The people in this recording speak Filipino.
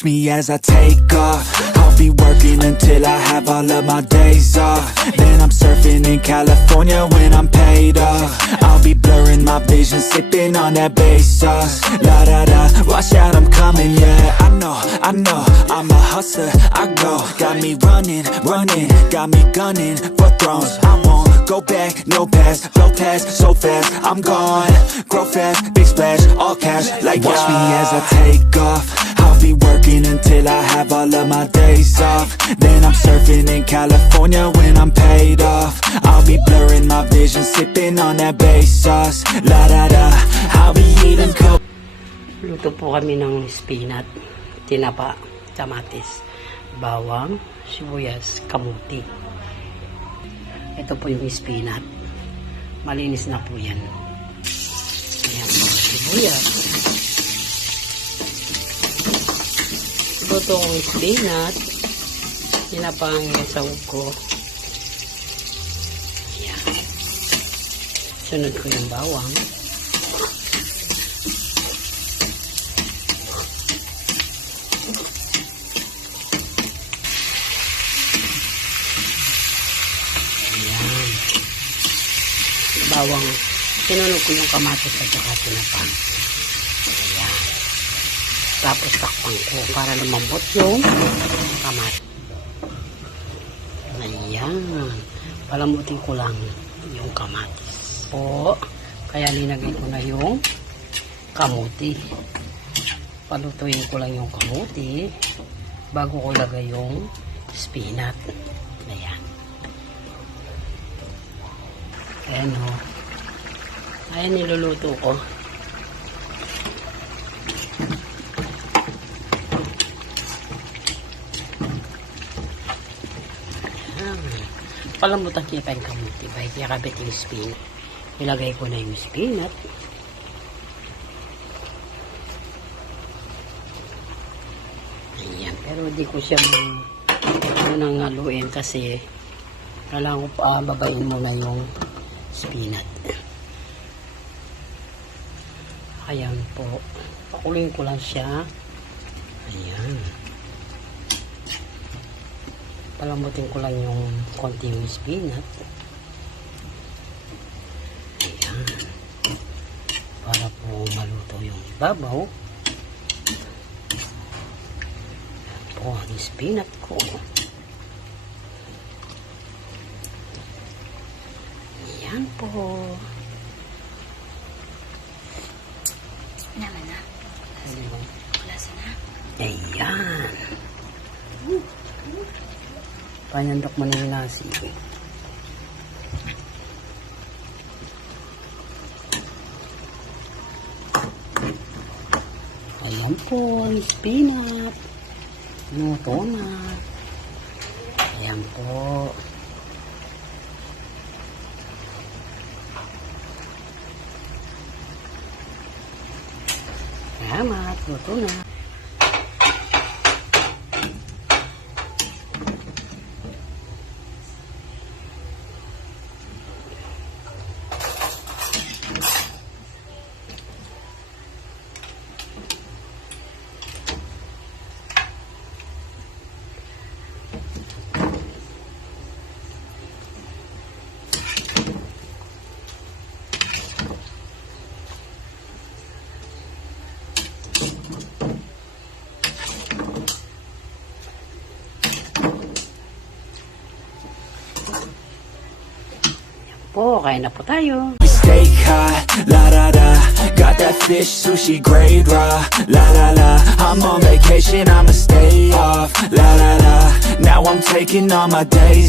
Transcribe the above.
Watch me as I take off. I'll be working until I have all of my days off. Then I'm surfing in California when I'm paid off. I'll be blurring my vision, sipping on that bass sauce. La da da, watch out, I'm coming, yeah. I know, I'm a hustler, I go. Got me running, got me gunning for thrones. I won't go back, no pass, blow past so fast. I'm gone, grow fast, big splash, all cash, like watch me as I take off. I'll be working until I have all of my days off. Then I'm surfing in California when I'm paid off. I'll be blurring my vision, sipping on that bass sauce. La da da, I'll be eating coke. Luto po kami ng spinach, tinapa, kamatis, bawang, sibuyas, kamote. Ito po yung spinach. Malinis na po yan. Ayan po, sibuyas. Ito yung spinach. Tinapang sa uko. Ayan. Sunod ko yung bawang. Bawang, sinunod ko yung kamatis at saka tinapa. Ayan. Tapos takpan ko para lumambot yung kamatis. Ayan. Palambutin ko lang yung kamatis. Po, kaya linagay ko na yung kamote. Palutuin ko lang yung kamote bago ko lagay yung spinach. Ayan. Ayan o. Ayan niluluto ko. Ayan. Palambutan kita yung kamuti. Baik yakabit yung spinach. Ilagay ko na yung spinach. Ayan. Pero hindi ko siya nangaluin kasi kailangan ko pa babain muna yung spinach. Ayan po. Pakuloyin ko lang siya. Ayan. Palambutin ko lang yung konti yung spinach. Ayan. Para po maluto yung ibabaw. Ayan po ang spinach ko. Ayan po. Naman na. Lasa na. Ayan. Panyandok mo na yung nasi. Ayan po ang spinach. Luto na. Ayan po. Salamat, luto na. Po, kain na po tayo. Steak hot, la da da. Got that fish sushi grade raw, la la la. I'm on vacation, I'ma stay off, la la la. Now I'm taking all my days